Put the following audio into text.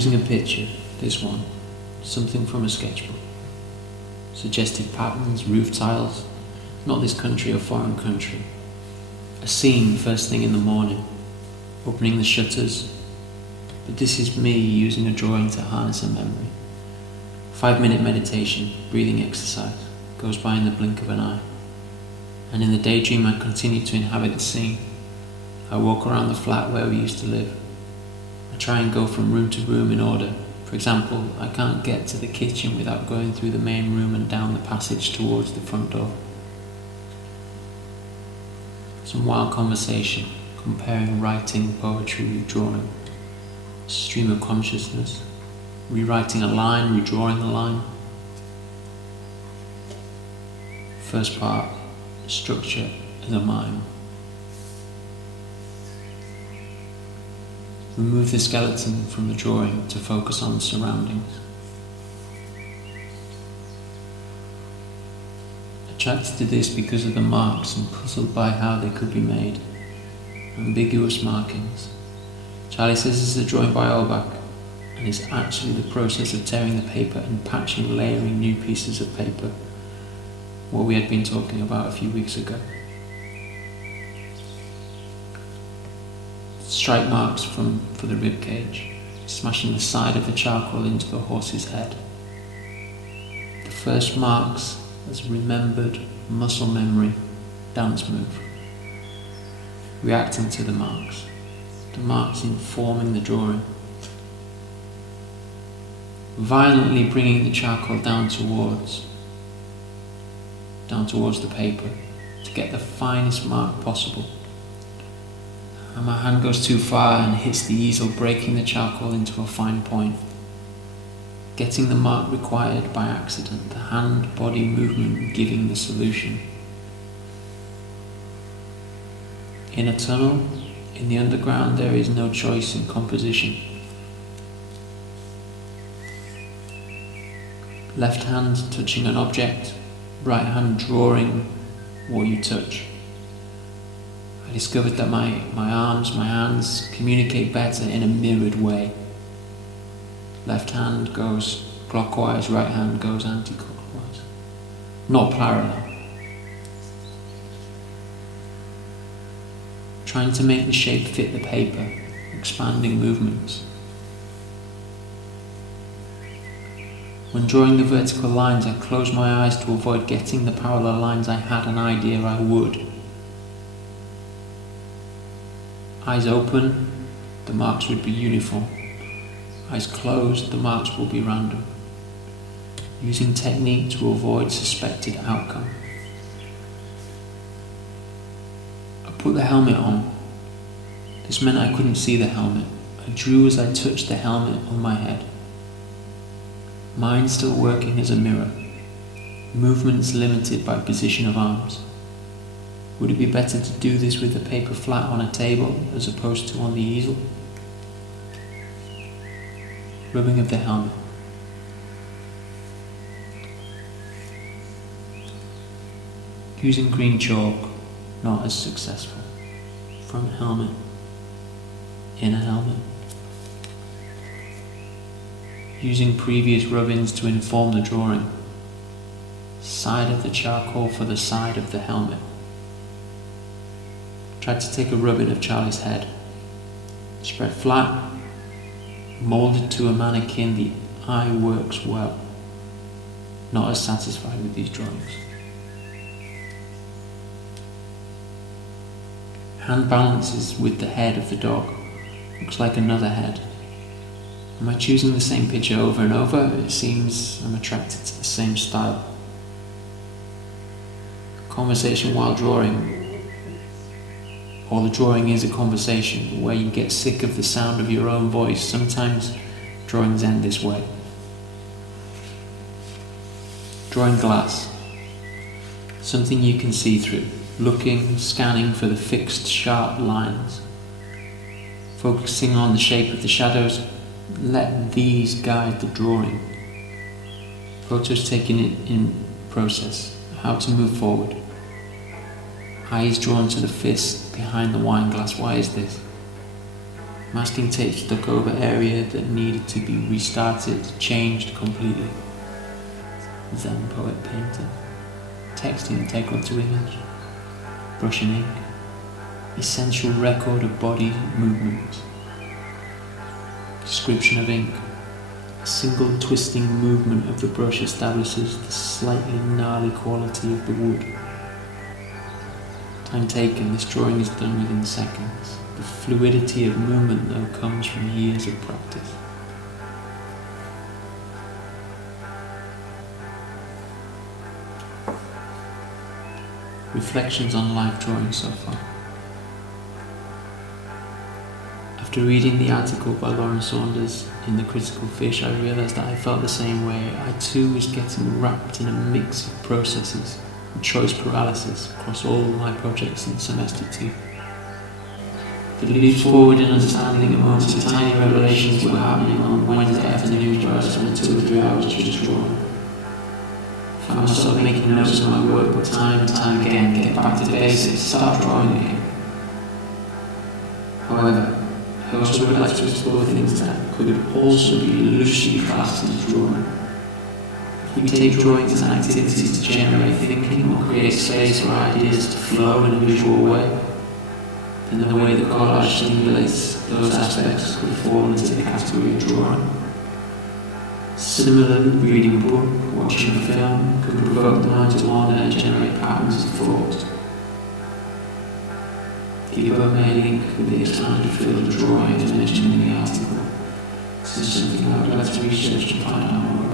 choosing a picture, this one, something from a sketchbook. Suggested patterns, roof tiles, not this country or foreign country. A scene first thing in the morning, opening the shutters. But this is me using a drawing to harness a memory. 5-minute meditation, breathing exercise, goes by in the blink of an eye. And in the daydream I continue to inhabit the scene. I walk around the flat where we used to live. I try and go from room to room in order. For example, I can't get to the kitchen without going through the main room and down the passage towards the front door. Some wild conversation, comparing writing, poetry with drawing. Stream of consciousness, rewriting a line, redrawing a line. First part, structure as a mime. Remove the skeleton from the drawing to focus on the surroundings. Attracted to this because of the marks and puzzled by how they could be made. Ambiguous markings. Charlie says this is a drawing by Olbach, and it's actually the process of tearing the paper and patching, layering new pieces of paper, what we had been talking about a few weeks ago. Strike marks for the rib cage, smashing the side of the charcoal into the horse's head. The first marks as remembered muscle memory dance move. Reacting to the marks informing the drawing. Violently bringing the charcoal down towards the paper to get the finest mark possible. And my hand goes too far and hits the easel, breaking the charcoal into a fine point. Getting the mark required by accident, the hand-body movement giving the solution. In a tunnel, in the underground, there is no choice in composition. Left hand touching an object, right hand drawing what you touch. I discovered that my arms, my hands communicate better in a mirrored way. Left hand goes clockwise, right hand goes anti-clockwise. Not parallel. Trying to make the shape fit the paper, expanding movements. When drawing the vertical lines, I close my eyes to avoid getting the parallel lines I had an idea I would. Eyes open, the marks would be uniform. Eyes closed, the marks will be random. Using technique to avoid suspected outcome. I put the helmet on. This meant I couldn't see the helmet. I drew as I touched the helmet on my head. Mind still working as a mirror. Movements limited by position of arms. Would it be better to do this with the paper flat on a table as opposed to on the easel? Rubbing of the helmet. Using green chalk, not as successful. Front helmet, inner helmet. Using previous rub-ins to inform the drawing. Side of the charcoal for the side of the helmet. Tried to take a rub-in of Charlie's head. Spread flat, molded to a mannequin, the eye works well. Not as satisfied with these drawings. Hand balances with the head of the dog. Looks like another head. Am I choosing the same picture over and over? It seems I'm attracted to the same style. Conversation while drawing. Or the drawing is a conversation where you get sick of the sound of your own voice. Sometimes drawings end this way. Drawing glass. Something you can see through. Looking, scanning for the fixed, sharp lines. Focusing on the shape of the shadows. Let these guide the drawing. Photos taken in process. How to move forward. Eyes drawn to the fist behind the wine glass. Why is this? Masking tape stuck over area that needed to be restarted, changed completely. Zen poet painter. Text integral to image. Brush and ink. Essential record of body movement. Description of ink. A single twisting movement of the brush establishes the slightly gnarly quality of the wood. Time taken, this drawing is done within seconds. The fluidity of movement, though, comes from years of practice. Reflections on life drawing so far. After reading the article by Lauren Saunders in The Critical Fish, I realised that I felt the same way. I too was getting wrapped in a mix of processes and choice paralysis across all my projects in semester 2. The leaps forward in understanding at moments of tiny revelations were happening on Wednesday afternoons where I spent 2 or 3 hours just drawing. I found myself making notes of my work, but time and time again get back to the basics, start drawing again. However, I also would like to explore things that could also be loosely classed as drawing. If we take drawing as an activity to generate thinking or create space for ideas to flow in a visual way, then the way that collage stimulates those aspects could fall into the category of drawing. Similarly, reading a book, watching a film could provoke the mind to wander and generate patterns of thought. The above may link with the expanded field of drawing as mentioned in the article. This is something I would like to research and find out more about.